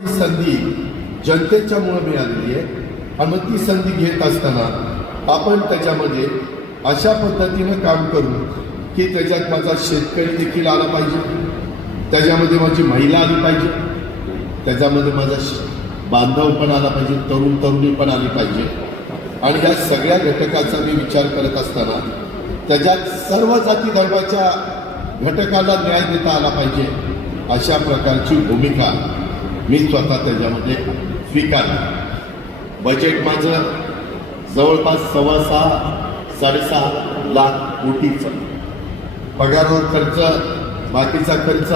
ही संधी जनतेच्या मुळे मिळालेली आहे. आणि मग ती संधी घेत असताना आपण त्याच्यामध्ये अशा पद्धतीनं काम करू की त्याच्यात माझा शेतकरी देखील आला पाहिजे. त्याच्यामध्ये माझी महिला आली पाहिजे. त्याच्यामध्ये माझा श- बांधव पण आला पाहिजे तरुण तरुणी पण आली पाहिजे. आणि या सगळ्या घटकाचा मी विचार करत असताना त्याच्यात सर्व जाती धर्माच्या घटकाला न्याय देता आला पाहिजे अशा प्रकारची भूमिका मी स्वतः त्याच्यामध्ये स्वीकारलं बजेट माझं जवळपास सव्वा सहा साडेसहा लाख कोटीचं. पगारावर खर्च बाकीचा खर्च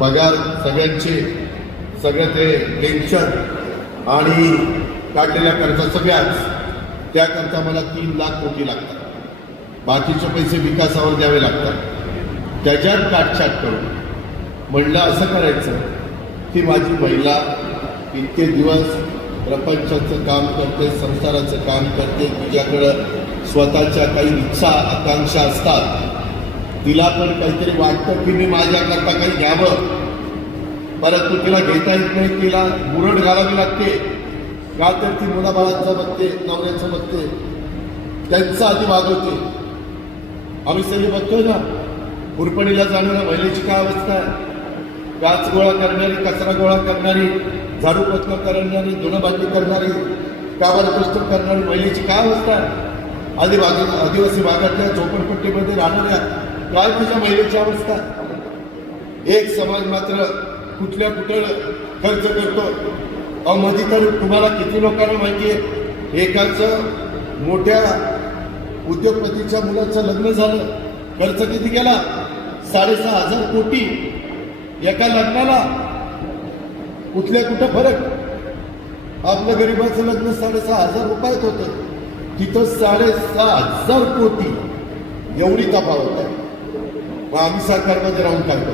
पगार सगळ्यांचे सगळं ते पेन्शन आणि काढलेल्या खर्चाचं व्याज त्याकरता मला तीन लाख कोटी लागतात. बाकीचे पैसे विकासावर द्यावे लागतात. त्याच्यात काटछाट करून. म्हणलं असं करायचं ती माझी महिला इतके दिवस प्रपंचाचं काम करते संसाराचं काम करते तिच्याकडं स्वतःच्या काही इच्छा आकांक्षा असतात. तिला पण काहीतरी वाटतं की मी माझ्याकरता काही घ्यावं. परंतु तिला घेता येत नाही तिला मुरड घालावी लागते. का तर ती मुलाबाळांचं बघते नवऱ्याचं बघते. त्यांचं आधी वागवते. आम्ही सगळी बघतोय ना उरपणीला जाणाऱ्या महिलेची काय अवस्था आहे? गाच गोळा करणारी कचरा गोळा करणारी झाडू पत्न करणारी धुणबाजी करणारी काबाड पुस्तक करणारी महिलेची काय अवस्था आहे? आधी आदिवासी भागातल्या झोपडपट्टीमध्ये राहणाऱ्या काय माझ्या महिलेची अवस्था एक समाज मात्र कुठल्या कुठं खर्च करतो? अहो मध्ये तर तुम्हाला किती लोकांना माहिती आहे? एकाचं मोठ्या उद्योगपतीच्या मुलाचं लग्न झालं. खर्च किती गेला साडेसहा हजार कोटी एका लग्नाला कुठल्या कुठं फरक? आपलं गरीबाचं लग्न साडेसहा हजार रुपयात होतं. तिथं साडेसहा हजार कोटी एवढी तफावत आहे. मग आम्ही सरकारमध्ये राहून टाकतो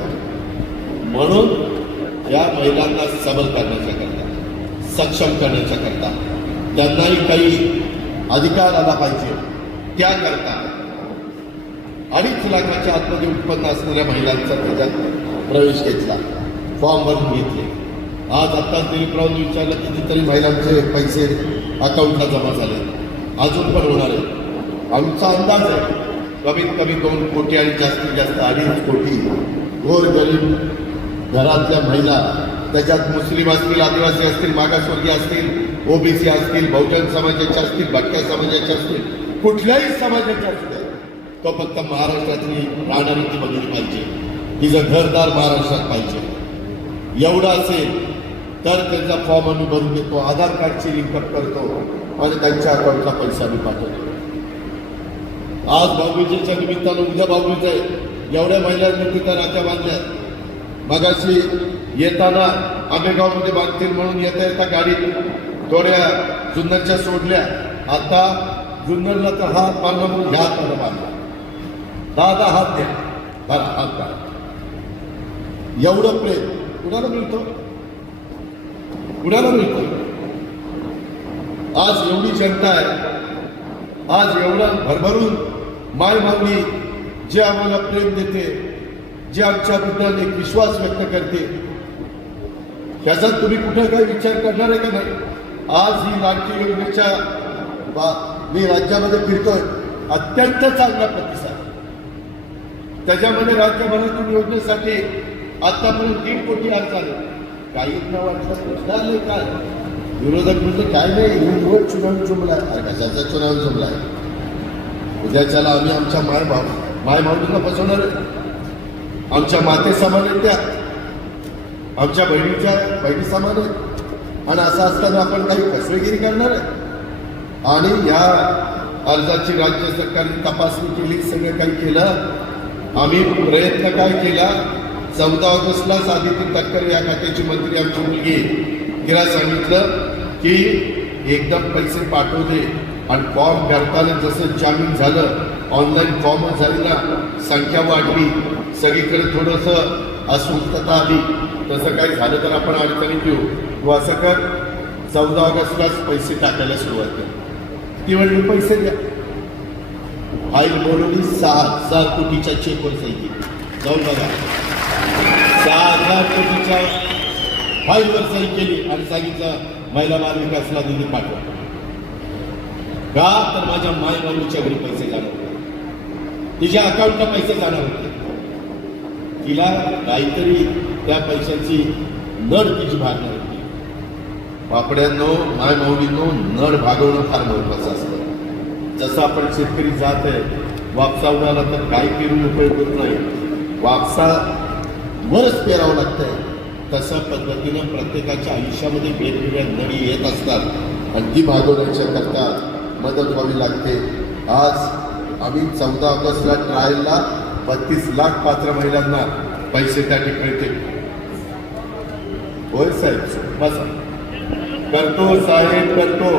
म्हणून या महिलांना सबल करण्याच्या करता सक्षम करण्याच्या करता त्यांनाही काही अधिकार आला पाहिजे त्याकरता अडीच लाखाच्या आतमध्ये उत्पन्न असणाऱ्या महिलांचा त्याच्यात प्रवेश घेतला. फॉर्म भरून घेतले. आज आत्ताच दिलीपरावने विचारलं कितीतरी महिलांचे पैसे अकाउंटला जमा झाले. अजून पण होणार आहे. आमचा अंदाज आहे. कमीत कमी दोन कोटी आणि जास्तीत जास्त अडीच कोटी गोर गरीब घरातल्या महिला त्याच्यात मुस्लिम असतील आदिवासी असतील मागासवर्गीय असतील ओबीसी असतील बहुजन समाजाचे असतील भटक्या समाजाचे असतील कुठल्याही समाजाचे असतील तो फक्त महाराष्ट्रातली राहणारी ती बघितली पाहिजे. तिचं घरदार महाराष्ट्रात पाहिजे. एवढं असेल तर त्यांचा फॉर्म आम्ही भरून देतो आधार कार्डची लिंकअप करतो आणि त्यांच्या अकाउंटला पैसा आम्ही पाठवतो. आज भाऊबीजेच्या निमित्तानं उद्या भाऊबीज आहे. एवढ्या महिलांनी तिथं राख्या बांधल्या. मगाशी येताना आंबेगावमध्ये बांधतील म्हणून येता येता गाडीत थोड्या जुन्नरच्या सोडल्या. आता जुन्नरला तर हात बांधला म्हणून ह्या हाताला बांधला दादा हात द्या. बरा हात एवढं प्रेम. कुणाला मिळतो? कुणाला मिळतो? आज एवढी जनता आहे. आज एवढं भरभरून माय मागणी जे आम्हाला प्रेम देते जे आमच्याबद्दल एक विश्वास व्यक्त करते त्याचा तुम्ही कुठं काही विचार करणार आहे का नाही? आज ही लाडकी योजनेच्या बा- मी राज्यामध्ये फिरतोय. अत्यंत चांगला प्रतिसाद. त्याच्यामध्ये राज्यभरातून योजनेसाठी आतापर्यंत दीड कोटी अर्ज आले काही वाटलं प्रश्न आले काय? विरोधक म्हणजे काय नाही निवड चुनाव जुमला आहे अरे कशाचा चुनाव जुमला आहे उद्याच्याला आम्ही आमच्या माय भाऊ माय भाऊंना फसवणार आहे. आमच्या माते समान आहेत त्या. आमच्या बहिणीच्या बहिणी समान आहेत. आणि असं असताना आपण काही फसवेगिरी करणार आहे? आणि या अर्जाची राज्य सरकारने तपासणी केली सगळं काही केलं. आम्ही प्रयत्न काय केला? चौदा ऑगस्टला सादिती तटकर या खात्याची मंत्री आमची मुलगी तिला सांगितलं की एकदम पैसे पाठवले दे आणि फॉर्म भरताना जसं जामीन झालं ऑनलाईन फॉर्म झालेला संख्या वाढली. सगळीकडे थोडंसं अस्वस्थता आली. तसं काही झालं तर आपण अडचणी घेऊ तू असं कर चौदा ऑगस्टलाच पैसे टाकायला सुरुवात केली ती म्हणली पैसे द्या. फाईल बोलवली सहा सहा कोटीच्या चेकवर सही केली जाऊन बघा. सहा हजार कोटीच्या फाईलवर सही केली आणि सांगितलं महिला बाल विकासला निधी पाठवा. का? तर माझ्या माय बाबूच्या घरी पैसे जाणार होते. तिच्या अकाउंटला पैसे जाणार होते. तिला काहीतरी त्या पैशाची नड तिची भागणार होती. बापड्यांनो माय माऊलींनो नड भागवणं फार महत्वाचं असतं. जसं आपण शेतकरी जात आहे वापसा उडाला तर काही पेरून उपयोग होत नाही. वापसा वरच पेरावं लागतंय. तशा पद्धतीनं प्रत्येकाच्या आयुष्यामध्ये वेगवेगळ्या नडी येत असतात. आणि ती भागवण्याच्या करता मदत व्हावी लागते. आज आम्ही चौदा ऑगस्टला ट्रायलला बत्तीस लाख पात्र महिलांना पैसे त्या ठिकाणी ते होय साहेब बसा. करतो साहेब करतो.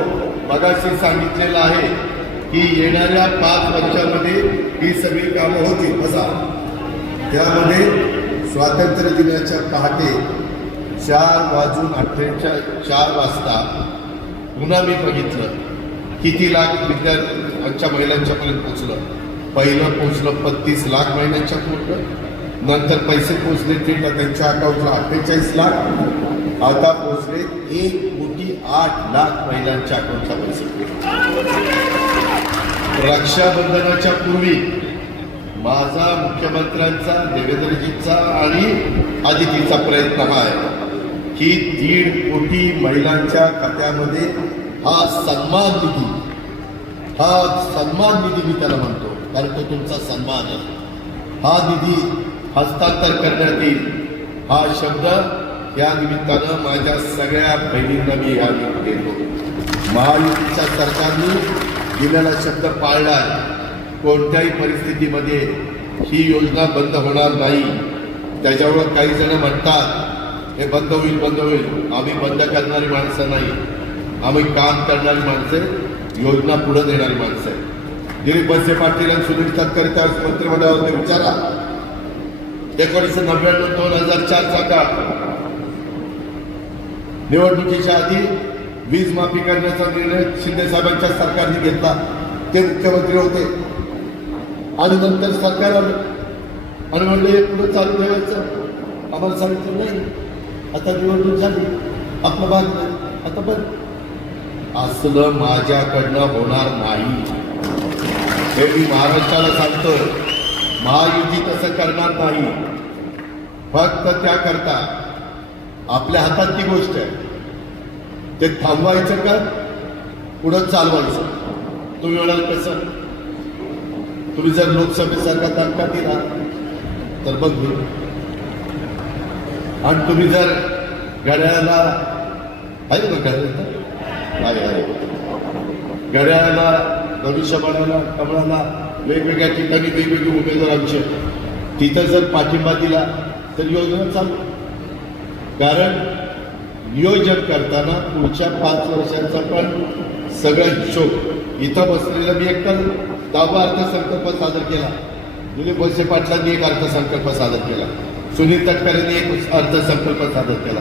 मगाशी सांगितलेलं आहे की येणाऱ्या पाच वर्षामध्ये ही सगळी कामं होती बसा. त्यामध्ये स्वातंत्र्य दिनाच्या पहाटे चार वाजून अठ्ठेचाळीस चार वाजता पुन्हा मी बघितलं. किती लाख विद्यार्थ्यांच्या महिलांच्यापर्यंत पोचलं पहिलं पोचलं पस्तीस लाख महिलांच्या पोचलं नंतर पैसे पोचले ते त्यांच्या अकाउंटला अठ्ठेचाळीस लाख. आता पोचले एक कोटी आठ लाख महिलांच्या अकाउंटला पैसे. रक्षाबंधनाच्या पूर्वी माझा मुख्यमंत्र्यांचा देवेंद्रजीचा आणि आदितीचा प्रयत्न हा आहे की दीड कोटी महिलांच्या खात्यामध्ये हा सन्मान निधी हा सन्मान निधी मी त्याला म्हणतो कारण तो तुमचा सन्मान आहे. हा निधी हस्तांतर करण्यात येईल. हा शब्द या निमित्तानं माझ्या सगळ्या बहिणींना मी या देतो. महायुतीच्या सरकारने दिलेला शब्द पाळला आहे. कोणत्याही परिस्थितीमध्ये ही योजना बंद होणार नाही. त्याच्यावर काही जण म्हणतात हे बंद होईल बंद होईल. आम्ही बंद करणारी माणसं नाही. आम्ही काम करणारी माणसं योजना पुढे देणारी माणसं आहे दिलीप बसे पाटील आणि सुनील तटकरे त्या मंत्रिमंडळामध्ये विचारा. एकोणीसशे नव्याण्णव दोन हजार चारचा काळ. निवडणुकीच्या आधी वीज माफी करण्याचा निर्णय शिंदे साहेबांच्या सरकारने घेतला. ते मुख्यमंत्री होते. आणि नंतर सरकार आलं आणि म्हणलं हे पुढे चालू ठेवायचं. आम्हाला सांगितलं नाही आता निवडणूक झाली. आपलं भाग नाही. आता बंद. असलं माझ्याकडनं होणार नाही. हे मी महाराष्ट्राला सांगतो. महायुती तसं करणार नाही. फक्त त्याकरता आपल्या हातात ती गोष्ट आहे. ते थांबवायचं का? पुढं चालवायचं. तुम्ही म्हणाल कसं तुम्ही जर लोकसभेसारखा दणका दिला तर बघ घेऊ आणि तुम्ही जर घड्याळाला आहे ना घड्याळ? आहे आहे घड्याळाला धनुष्यबाणाला कमळाला वेगवेगळ्या ठिकाणी वेगवेगळे उमेदवारांचे तिथं जर पाठिंबा दिला तर योजना चालू. कारण नियोजन करताना पुढच्या पाच वर्षांचा पण सगळा हिशोब इथं बसलेला मी एक तर दहावा अर्थसंकल्प सादर केला. दिलीप वळसे पाटलांनी एक अर्थसंकल्प सादर केला. सुनील तटकरेंनी एक अर्थसंकल्प सादर केला.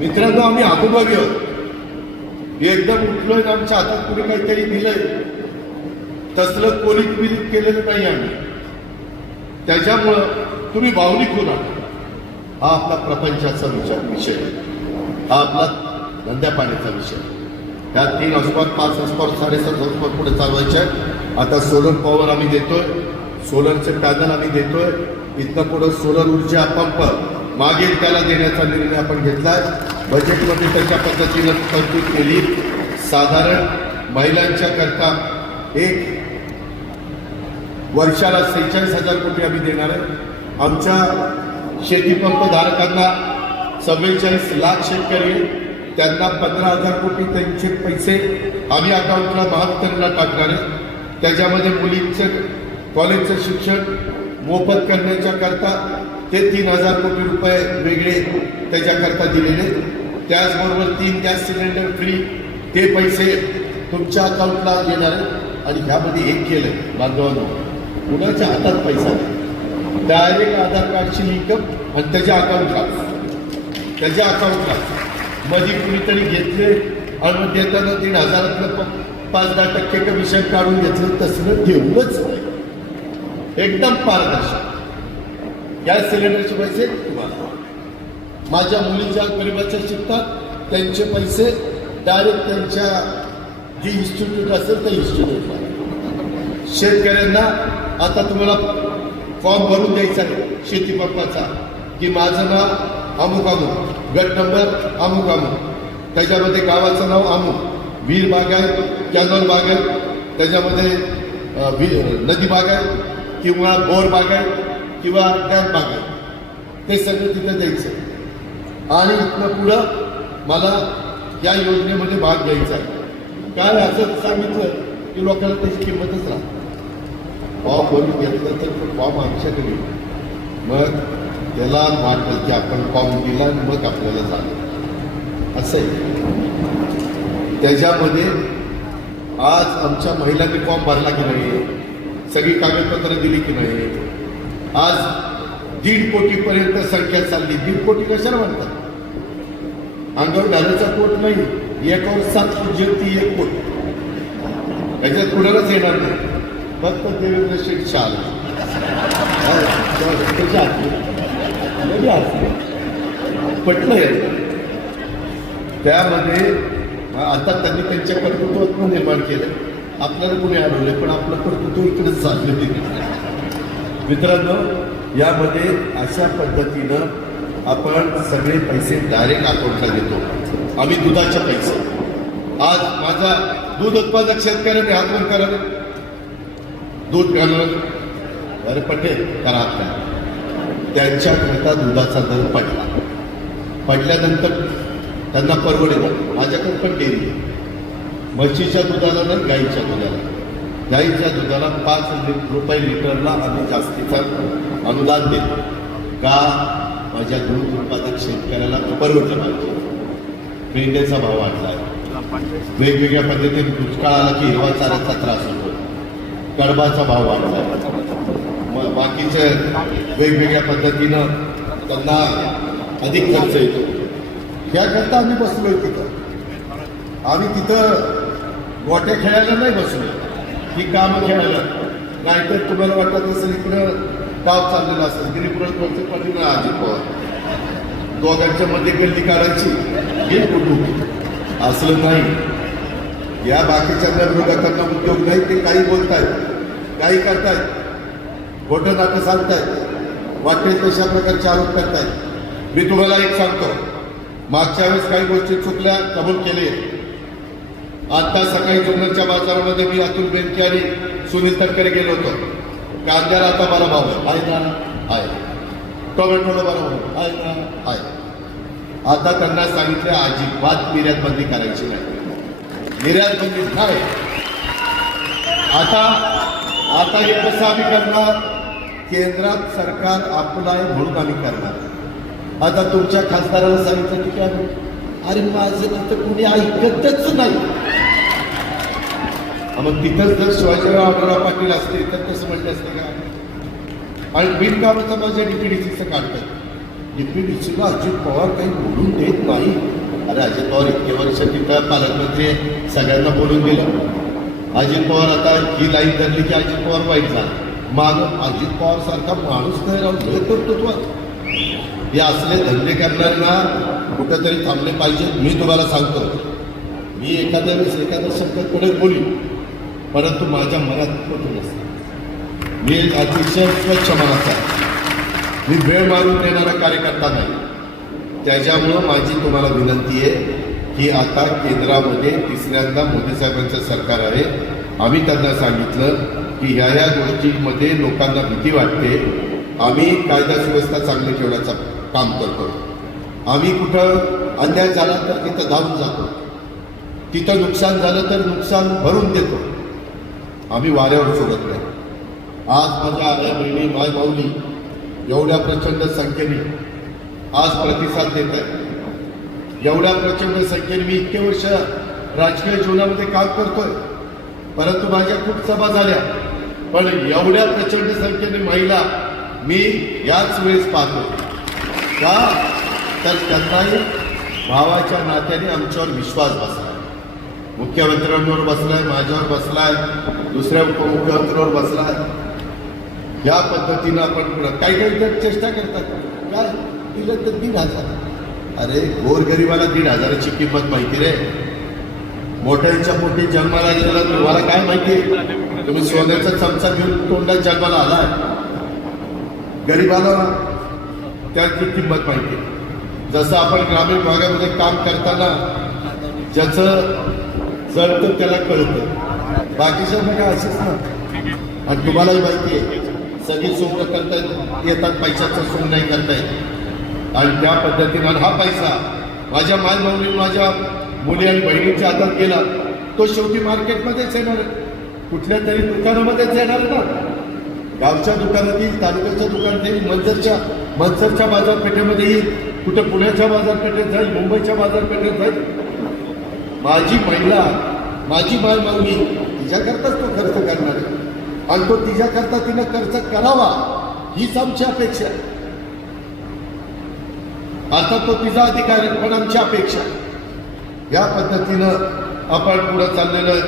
मित्रांनो आम्ही अनुभवी आहोत. एकदम उठलोय आमच्या हातात कुणी काहीतरी दिलंय. तसलं कोणी बिलिक केलेलं नाही आम्ही. त्याच्यामुळं तुम्ही भावनिक होऊ नका. हा आपला प्रपंचाचा विचार विषय. हा आपला धंद्या पाण्याचा विषय. ह्या तीन हॉस्पॉट पाच हॉस्पॉट साडेसात हॉस्पॉट पुढे चालवायचे आहेत. आता सोलर पॉवर आम्ही देतोय. सोलरचे पॅनल आम्ही देतोय. इथनं पुढं सोलर ऊर्जा पंप मागील त्याला देण्याचा निर्णय आपण घेतला बजेटमध्ये त्याच्या पद्धतीनं तरतूद केली. साधारण महिलांच्या करता एक वर्षाला सेहेचाळीस हजार कोटी आम्ही देणार आहे. आमच्या शेतीपंप धारकांना चव्वेचाळीस लाख शेतकरी त्यांना पंधरा हजार कोटी त्यांचे पैसे आम्ही अकाउंटला महावितरणला टाकणार आहे. त्याच्यामध्ये मुलींचं कॉलेजचं शिक्षण मोफत करण्याच्या करता ते तीन हजार कोटी रुपये वेगळे त्याच्याकरता दिलेले. त्याचबरोबर तीन गॅस सिलेंडर फ्री ते पैसे तुमच्या अकाउंटला येणार आणि ह्यामध्ये एक केलं बांधवांना कुणाच्या हातात पैसा डायरेक्ट आधार कार्डची लिंकअप आणि त्याच्या अकाउंटला त्याच्या अकाउंटला मध्ये कुणीतरी घेतले आणि मग देताना तीन हजारातलं पण पाच दहा टक्के कमिशन काढून घेतलं तसलं ठेवूनच नाही. एकदम पारदर्शक. गॅस सिलेंडरचे पैसे तुम्हाला माझ्या मुलीच्या गरिबाच्या शिकतात त्यांचे पैसे डायरेक्ट त्यांच्या जी इन्स्टिट्यूट असेल त्या इन्स्टिट्यूटला शेतकऱ्यांना आता तुम्हाला फॉर्म भरून द्यायचा आहे. शेती पंपाचा की माझं नाव अमुक अमुक. गट नंबर अमुक अमुक. त्याच्यामध्ये गावाचं नाव अमुक. वीर बाग आहे कॅनॉल बाग आहे त्याच्यामध्ये अ, नदी बाग आहे किंवा बोर बाग आहे किंवा डॅम बाग आहे. ते सगळं तिथं द्यायचं. आणि इथनं पुढं मला या योजनेमध्ये भाग घ्यायचा आहे. काय असं सांगितलं की लोकांना त्याची किंमतच राहते फॉर्म भरून घेतलं तर फॉर्म आमच्याकडे मग त्याला वाटलं की आपण फॉर्म दिला मग आपल्याला झालं. असं आहे. त्याच्यामध्ये आज आमच्या महिलांनी फॉर्म भरला की नाही? सगळी कागदपत्र दिली की नाही? आज दीड कोटीपर्यंत संख्या चालली. दीड कोटी कशाला म्हणतात? अंगावर घालायचा कोट नाही. एकावर सात ज्योती एक कोट. याच्यात कुणालाच येणार नाही. फक्त देवेंद्र शेठ शाल. पटलं आहे त्यामध्ये आता त्यांनी त्यांच्या कर्तृत्वात निर्माण केलं. आपल्याला कुणी आढळले पण आपलं कर्तृत्व इकडेच चालले मित्रांनो यामध्ये अशा पद्धतीनं आपण सगळे पैसे डायरेक्ट अकाउंटला देतो. आम्ही दुधाचे पैसे. आज माझा दूध उत्पादक शेतकऱ्याने हातवून करा दूध घालून अरे पटेल करा करा त्यांच्याकरता दुधाचा दर पडला. पडल्यानंतर त्यांना परवडेल माझ्याकडे पण डेअरी आहे. म्हशीच्या दुधाला नाही गाईच्या दुधाला. गाईच्या दुधाला पाच रुपये लिटरला आम्ही जास्तीचा अनुदान देतो. का? माझ्या दूध उत्पादक शेतकऱ्याला परवडलं पाहिजे. पेंड्याचा भाव वाढला आहे. वेगवेगळ्या पद्धतीने दुष्काळ आला की हिरवा चाऱ्याचा त्रास होतो. कडबाचा भाव वाढला आहे. मग बाकीचे वेगवेगळ्या पद्धतीनं त्यांना अधिक खर्च येतो. याकरता आम्ही बसलो आहे तिथं. आम्ही तिथं गोट्या खेळायला नाही बसलो ही कामं खेळायला. नाहीतर तुम्हाला वाटत असेल इकडं गाव चाललेलं असेल. गिरीपुरात कोणते पाटील? अजित पवार. दोघांच्या मध्ये गल्ली काढायची. हे कुटुंब असलं नाही. या बाकीच्या विरोधकांना उद्योग नाही ते काही बोलतायत. काही करतायत. खोटं नाटं सांगतायत. वाटेल तशा प्रकारचे आरोप करतायत. मी तुम्हाला एक सांगतो. मागच्या वेळेस काही गोष्टी चुकल्या कबूल केले. आता सकाळी जुन्नरच्या बाजारामध्ये मी अतुल बेनके आणि सुनील तटकरे गेलो होतो. कांद्याला आता बरा भाव आहे. आहे ना आहे. टोमॅटोला बरा भाव आहे. ना आहे. आता त्यांना सांगितले अजिबात निर्यात बंदी करायची नाही. निर्यात बंदी नाही. आता आता हे कसं आम्ही करणार केंद्रात सरकार आपलं आहे म्हणून आम्ही करणार. आता तुमच्या खासदाराला सांगितलं की काय? अरे माझं तर कुणी ऐकतच नाही. मग तिथंच जर शिवाजीराव आढळराव पाटील असते तर तसं म्हटलं असतं का? आणि बिनकामाचं माझ्या डीपीडीसीचं काढतात डीपीडीसीला अजित पवार काही बोलून देत नाही. अरे अजित पवार इतके वर्ष तिथं पालकमंत्री सगळ्यांना बोलून दिलं अजित पवार आता ही लाईन धरली की अजित पवार वाईट झाला. माग अजित पवार सारखा माणूस नाही राहून लय तो हे असले धंदे करणाऱ्यांना कुठंतरी थांबले पाहिजे. मी तुम्हाला सांगतो मी एखाद्या वेळेस एखादा शब्द पुढे बोली परंतु माझ्या मनात कुठं नसतं. मी एक अतिशय स्वच्छ मनाचा मी वेळ मारून देणारा कार्यकर्ता नाही. त्याच्यामुळं माझी तुम्हाला विनंती आहे की आता केंद्रामध्ये तिसऱ्यांदा मोदी साहेबांचं सरकार आहे. आम्ही त्यांना सांगितलं की ह्या ह्या गोष्टींमध्ये लोकांना भीती वाटते. आम्ही कायदा सुव्यवस्था चांगली ठेवण्याचं काम करतो आम्ही कुठं अन्याय झाला तर तिथं धावून जातो. तिथं नुकसान झालं तर नुकसान भरून देतो. आम्ही वाऱ्यावर सोडत नाही. आज माझ्या आल्या बहिणी माय माऊली एवढ्या प्रचंड संख्येने आज प्रतिसाद देत आहे एवढ्या प्रचंड संख्येने मी इतके वर्ष राजकीय जीवनामध्ये काम करतोय. परंतु माझ्या खूप सभा झाल्या. पण एवढ्या प्रचंड संख्येने महिला मी याच वेळेस पाहतो का? तर त्यांनाही भावाच्या नात्याने आमच्यावर विश्वास बसला मुख्यमंत्र्यांवर बसलाय माझ्यावर बसलाय दुसऱ्या उपमुख्यमंत्र्यांवर बसलाय. या पद्धतीनं आपण पुढं काही काही जर चेष्टा करतात काय दिलं तर दीड हजार. अरे गोरगरिबाला दीड हजाराची किंमत माहिती रे. मोठ्यांच्या पोटी जन्माला गेलेला तुम्हाला काय माहिती? तुम्ही सोन्याचा चमचा घेऊन तोंडात जन्माला आला गरिबाला त्याची किंमत माहिती जसं आपण ग्रामीण भागामध्ये काम करताना ज्याचं जळतं त्याला कळतं. बाकीच्या काय असेच ना. आणि तुम्हालाही माहिती आहे सगळी सोंग करता येतात पैशाचं सोंग नाही करता येत. आणि त्या पद्धतीनं आणि हा पैसा माझ्या माय माझ्या मुली आणि बहिणींच्या हातात गेला तो शेवटी मार्केटमध्येच येणार कुठल्या तरी दुकानामध्येच येणार ना. गावच्या दुकानात येईल तालुक्याच्या दुकानात येईल मंजरच्या मनसरच्या बाजारपेठेमध्ये येईल कुठे पुण्याच्या बाजारपेठेत जाईल मुंबईच्या बाजारपेठेत जाईल? माझी महिला माझी माय मागणी तिच्याकरताच तो खर्च करणार आहे. आणि तो तिच्याकरता तिनं खर्च करावा हीच आमची अपेक्षा आहे. आता तो तिचा अधिकार आहे पण आमची अपेक्षा या पद्धतीनं आपण पुढे चाललेलं आहे.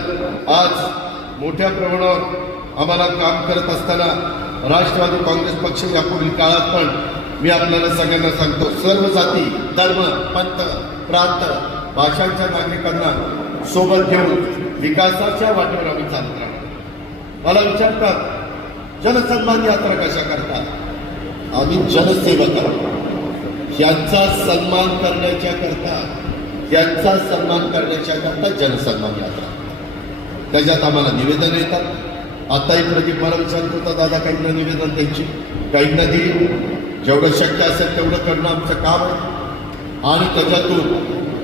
आज मोठ्या प्रमाणावर आम्हाला काम करत असताना राष्ट्रवादी काँग्रेस पक्ष यापुढील काळात पण मी आपल्याला सगळ्यांना सांगतो सर्व जाती धर्म पंथ प्रांत भाषांच्या नागरिकांना सोबत घेऊन विकासाच्या वाटेवर आम्ही चालत राहतो मला विचारतात जनसन्मान यात्रा कशा करतात? आम्ही जनसेवा करतो. यांचा सन्मान करण्याच्या करता यांचा सन्मान करण्याच्या करता जनसन्मान यात्रा. त्याच्यात आम्हाला निवेदन येतात. आताही प्रदीप मला विचारत होता दादा काहींना निवेदन द्यायची? काहींना दिली. जेवढं शक्य असेल तेवढं करणं आमचं काम आहे. आणि त्याच्यातून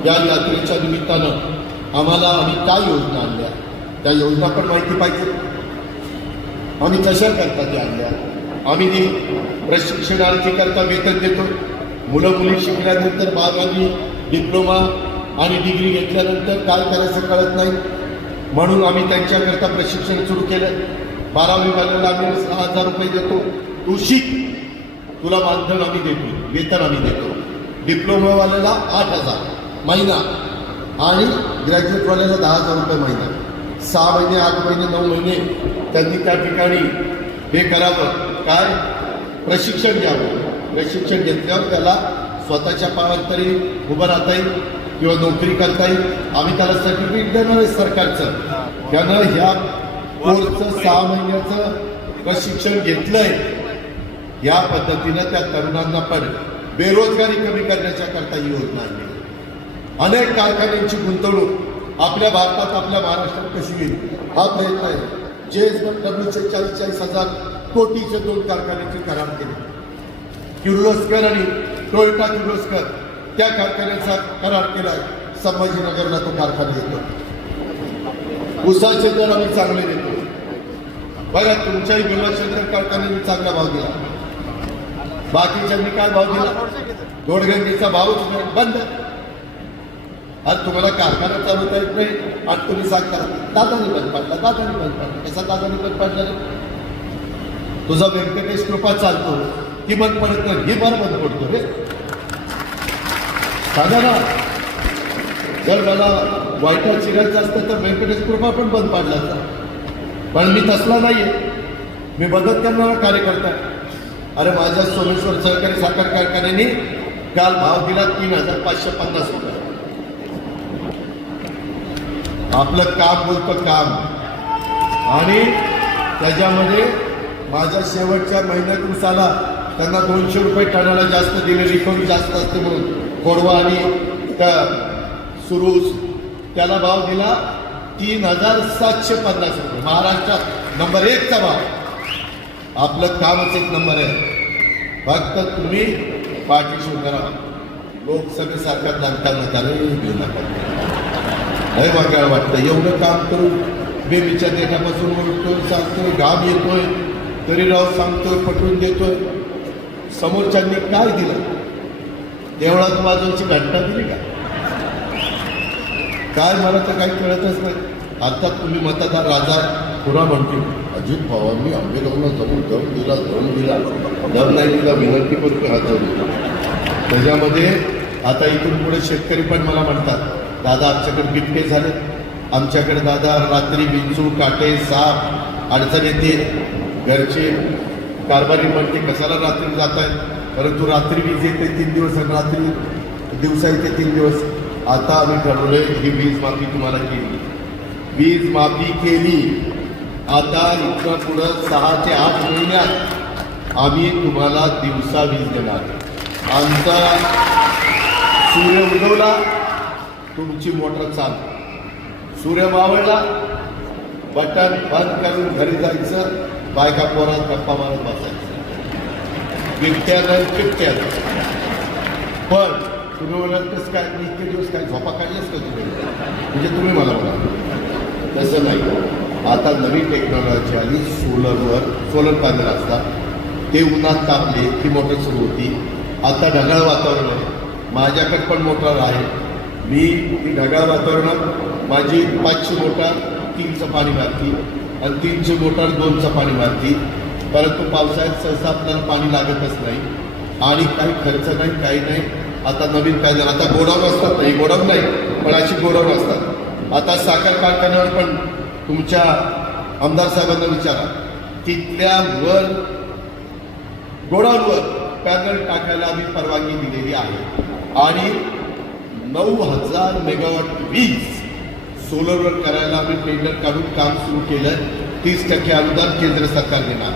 या यात्रेच्या निमित्तानं आम्हाला आम्ही काय योजना आणल्या. त्या योजना पण माहिती पाहिजे. आम्ही कशा करता त्या आणल्या? आम्ही ती प्रशिक्षणार्थी करता वेतन देतो मुलं मुली शिकल्यानंतर बागांनी डिप्लोमा आणि डिग्री घेतल्यानंतर काय करायचं कळत नाही. म्हणून आम्ही त्यांच्याकरता प्रशिक्षण सुरू केलं बारावी वाल्याला आम्ही सहा हजार रुपये देतो. तू शिक तुला मानधन आम्ही देतो वेतन आम्ही देतो. डिप्लोमावाल्याला आठ हजार महिना आणि ग्रॅज्युएटवाल्याला दहा हजार रुपये महिना. सहा महिने आठ महिने नऊ महिने त्यांनी त्या ठिकाणी हे करावं. काय? प्रशिक्षण घ्यावं. प्रशिक्षण घेतल्यावर त्याला स्वतःच्या पायावर तरी उभं राहता येईल किंवा नोकरी करता येईल. आम्ही त्याला सर्टिफिकेट देणार आहे सरकारचं. त्यानं ह्या कोर्सचं सहा महिन्याचं प्रशिक्षण घेतलंय. या पद्धतीनं त्या तरुणांना पण बेरोजगारी कमी करण्याच्या करता ही योजना आहे अनेक कारखान्यांची गुंतवणूक आपल्या भारतात आपल्या महाराष्ट्रात कशी गेली? हा प्रयत्न आहे. जे डब्ल्यूचे चाळीस चाळीस हजार कोटीचे दोन कारखान्याचे करार केले. किर्लोस्कर आणि टोयोटा किर्लोस्कर त्या कारखान्याचा करार केला. संभाजीनगरला तो कारखाना येतो. उसाचे दर आम्ही चांगले देतो. बघा तुमच्याही भीमाचंद्र कारखान्याने चांगला भाव दिला. बाकीच्यांनी काय भाव दिला? दोडगंगीचा भावच बंद. आज तुम्हाला कारखाना चालवता येत नाही आणि तुम्ही सांगता दादानी बंद पाडला दादानी बंद पाडला. कसा दादानी बंद पडला तुझा व्यंकटेश कृपा चालतो. ती बंद पडत नाही ही बरं बंद पडतो रे. सांगा ना. जर मला वाईटात शिरायचं असतं तर व्यंकटेश कृपा पण बंद पाडला असता. पण मी तसला नाहीये. मी मदत करणारा कार्यकर्ता आहे. अरे माझ्या सोमेश्वर सहकारी साखर कारखान्याने काल भाव दिला तीन हजार पाचशे पन्नास रुपये. आपलं काम बोलतं काम. आणि त्याच्यामध्ये माझ्या शेवटच्या महिन्यात उसाला त्यांना दोनशे रुपये टनाला जास्त दिले रिफंड जास्त असते म्हणून. गोडवा आणि त्या सुरूज त्याला भाव दिला तीन हजार सातशे पन्नास रुपये. महाराष्ट्रात नंबर एकचा भाव. आपलं कामच एक नंबर आहे. फक्त तुम्ही पाठीशी करा राहा. लोकसभेसारखा दांगताना त्याला घेऊ नका नाही वागायला वाटतं. एवढं काम करून बेबीच्या देठापासून उलटतोय सांगतोय घाम येतोय तरी राव सांगतोय पटवून देतोय. समोरच्यांनी काय दिलं? देवळात वाजवायची घटना दिली का? काय मला तर काही कळतच नाही. आता तुम्ही मतदार राजा पुरा म्हणतील. अजित पवारनी आंबेगावला जाऊन दम दिला दम दिला दम नाही दिला विनंती करतो हा दम त्याच्यामध्ये आता इथून पुढे शेतकरी पण मला म्हणतात दादा आमच्याकडे बिबटे झाले आमच्याकडे दादा रात्री विंचू काटे साप अडचण येते घरचे कारभारी म्हणते कशाला रात्री जात आहेत परंतु रात्री वीज येते तीन दिवस आणि रात्री दिवसा येते तीन दिवस आता आम्ही ठरवलं ही वीज माफी तुम्हाला केली वीज माफी केली आता इथं पुढं सहा ते आठ महिन्यात आम्ही तुम्हाला दिवसा वीज देणार. आमचा सूर्य उगवला तुमची मोटर चालू. सूर्य मावळला बटन बंद करून घरी जायचं बायका पोरात गप्पा मारत बसायचं. बिबट्यानं चिपट्यानं पण तुम्ही म्हणाल काय इतके दिवस काय झोपा काढलेच का तुम्ही? म्हणजे तुम्ही मला म्हणाल तसं नाही. आता नवीन टेक्नॉलॉजी आली सोलरवर सोलर पॅनल असतात. ते उन्हात तापले की मोटर सुरू होती. आता ढगाळ वातावरण आहे. माझ्याकडे पण मोटर आहे. मी ती ढगाळ वातावरणात माझी पाचशे मोटार तीनचं पाणी मारती. आणि तीनशे मोटार दोनचं पाणी मारती. परंतु पावसाळ्यात सहसा आपल्याला पाणी लागतच नाही. आणि काही खर्च नाही काही नाही. आता नवीन पॅनल आता गोडाऊन असतात नाही गोडाऊन नाही पण अशी गोडाऊन असतात. आता साखर कारखान्यावर पण तुमच्या आमदार साहेबांना विचारा. तिथल्या वर गोडाऊनवर पॅनल टाकायला आम्ही परवानगी दिलेली आहे. आणि नऊ हजार मेगावॉट वीज सोलरवर करायला आम्ही टेंडर काढून काम सुरू केलं तीस टक्के अनुदान केंद्र सरकार देणार.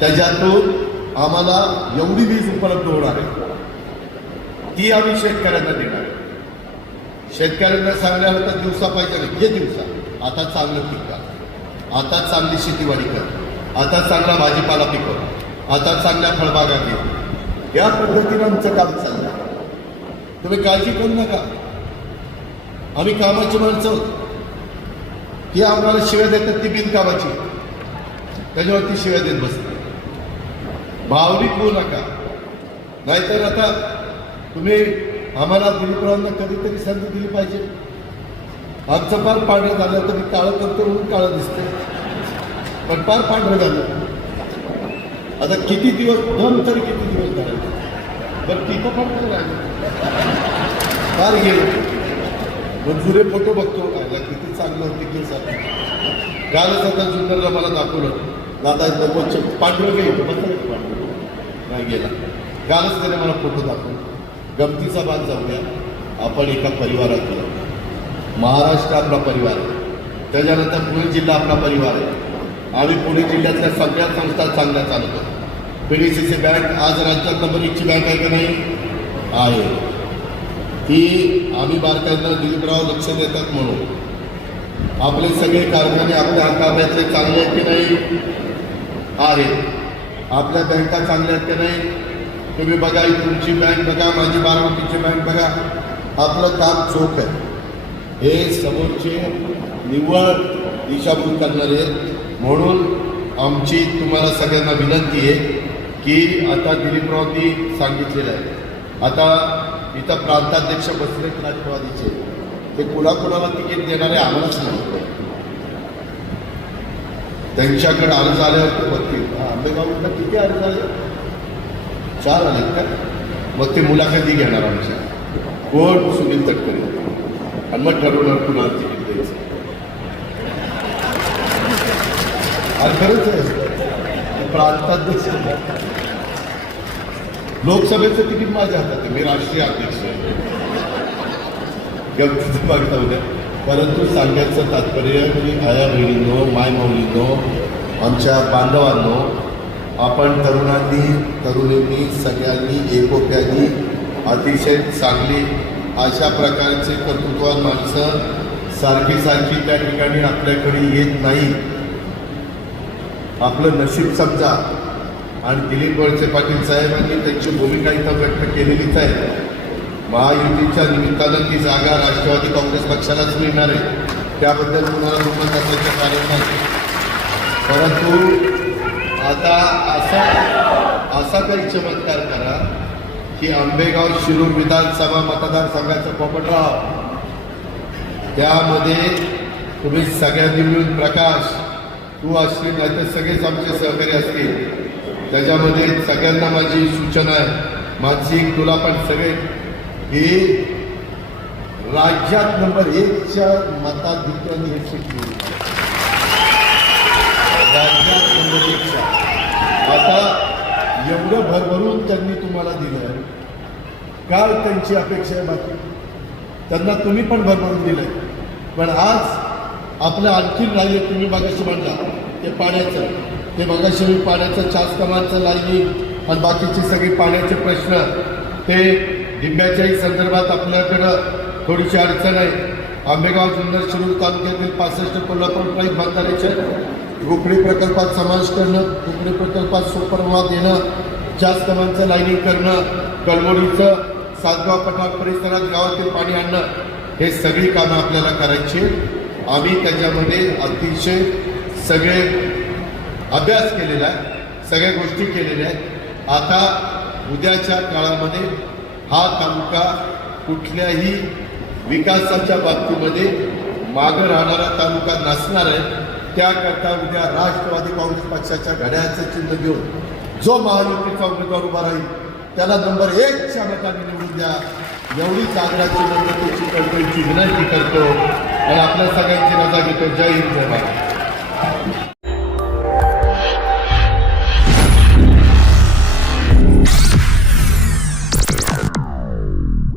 त्याच्यातून आम्हाला एवढी वीज उपलब्ध होणार आहे. ती आम्ही शेतकऱ्यांना देणार आहे. शेतकऱ्यांना सांगल्यानंतर दिवसा पाहिजे हे दिवसा. आता चांगलं पिका आता चांगली शेतीवाडी कर. आता चांगला भाजीपाला पिकव आता चांगल्या फळबागा घे. या पद्धतीनं आमचं काम चाललं तुम्ही काळजी करू नका. आम्ही कामाची माणसं आहोत. ती आम्हाला शिव्या देतात ती बिनकामाची. त्याच्यावरती शिव्या देत बसते भावनिक होऊ नका. नाहीतर आता तुम्ही आम्हाला दिलीपरावांना कधीतरी संधी दिली पाहिजे. आमचं फार पांढरं झालं तर मी काळं करतो म्हणून काळं दिसते पण फार पांढरं झालं. आता किती दिवस दोन तरी किती दिवस झाले? पण तिथं पण नाही राहिलं. फार गेलो. मग जुने फोटो बघतो. काय किती चांगलं होते केस आता कालच आता जुन्नरला मला दाखवलं. दादा नको पांढरं गेलं बसलं पांढरं. नाही गेला. कालच त्याने मला फोटो दाखवला. गमतीचा भाग जाऊ द्या आपण एका परिवारातलं महाराष्ट्र आपला परिवार आहे. त्याच्यानंतर पुणे जिल्हा आपला परिवार आहे. आम्ही पुणे जिल्ह्यातल्या सगळ्या संस्था चांगल्या चालवतो P D C C bank आज राज्यात नंबर एकची बँक आहे का नाही? आहे. ती आम्ही बारकाईंना दिलीपराव लक्ष देतात म्हणून. आपले सगळे कारखाने आपल्या ताब्यातले चांगले आहेत की नाही? आहेत आपल्या बँका चांगल्या आहेत की नाही? तुम्ही बघा तुमची बँक बघा माझी बारामतीची बँक बघा. आपलं काम चोख आहे. हे समोरचे निव्वळ दिशाभूल करणारे आहेत. म्हणून आमची तुम्हाला सगळ्यांना विनंती आहे की आता दिलीपरावनी सांगितलेलं आहे. आता इथं प्रांताध्यक्ष बसलेत राष्ट्रवादीचे. ते कुणाकुणाला तिकीट देणारे आम्हालाच नाही. त्यांच्याकडे अर्ज आल्यावर ते बघतील. आंबेगावला किती अर्ज आले? चार आले का? मग ते मुलाखती घेणार आमच्या. कोण? सुनील तटकरे. आणि मग ठरवणार कुणाला तिकीट द्यायचं आणि खरंच आहे. प्रांतात लोकसभेचं तिकीट माझ्या हातात आहे. मी राष्ट्रीय अध्यक्ष गमतीचं मागता उद्या परंतु सांगायचं तात्पर्य की आया बहिणींनो माय मौलींनो आमच्या बांधवांनो आपण तरुणांनी तरुणींनी सगळ्यांनी एकोप्यानी अतिशय चांगली अशा प्रकारचे कर्तृत्वान माणसं सारखी सारखी त्या ठिकाणी आपल्याकडे येत नाही. आपलं नशीब समजा. आणि दिलीप वळसे पाटील साहेबांनी त्यांची भूमिका इथं व्यक्त केलेलीच आहे. महायुतीच्या निमित्तानं ती जागा राष्ट्रवादी काँग्रेस पक्षालाच मिळणार आहे. त्याबद्दल तुम्हाला दुमत असल्याचं कारण नाही परंतु आता असा असा काही चमत्कार करा. की आंबेगाव शिरूर विधानसभा मतदारसंघाचं पोपटराव. त्यामध्ये तुम्ही सगळ्यांनी मिळून प्रकाश तू असतील नाही सगळेच आमचे सहकारी असतील. त्याच्यामध्ये सगळ्यांना माझी सूचना आहे. मानसिक तुला पण सगळे हे राज्यात नंबर एकच्या मताधिक्याने हे शिकली. राज्यात नंबर एकच्या. आता एवढं भरभरून त्यांनी तुम्हाला दिलं काय त्यांची अपेक्षा आहे बाकी. त्यांना तुम्ही पण भरभरून दिलंय. पण आज आपलं आणखीन राज्य तुम्ही मागाशी म्हणला ते पाण्याचं. ते मागाशी मी पाण्याचं चास कमांचं आणि बाकीचे सगळे पाण्याचे प्रश्न ते डिंब्याच्याही संदर्भात आपल्याकडं थोडीशी अडचण आहे. आंबेगाव जुन्नर शिरूर तालुक्यातील पासष्ट कोल्हापूर पाईप बांधणाऱ्याच्या रोकडी प्रकल्पात समावेश करणं रोकडी प्रकल्पात सुपरमा देणं जास्त माणसं लाईनिंग करणं कळमोडीचं सातगाव पठार परिसरात गावातील पाणी आणणं हे सगळी कामं आपल्याला करायची आहेत. आम्ही त्याच्यामध्ये अतिशय सगळे अभ्यास केलेला आहे सगळ्या गोष्टी केलेल्या आहेत आता उद्याच्या काळामध्ये हा तालुका कुठल्याही विकासाच्या बाबतीमध्ये मागं राहणारा तालुका नसणार आहे त्याकरता उद्या राष्ट्रवादी काँग्रेस पक्षाच्या घड्याळाचं चिन्ह घेऊन जो महायुतीचा उमेदवार उभा राहील त्याला नंबर एकच्या मताने निवडून द्या. एवढी आग्रहाची नम्रतेची करतो विनंती करतो. आणि आपल्या सगळ्यांची रजा घेतो. जय हिंद जय महाराज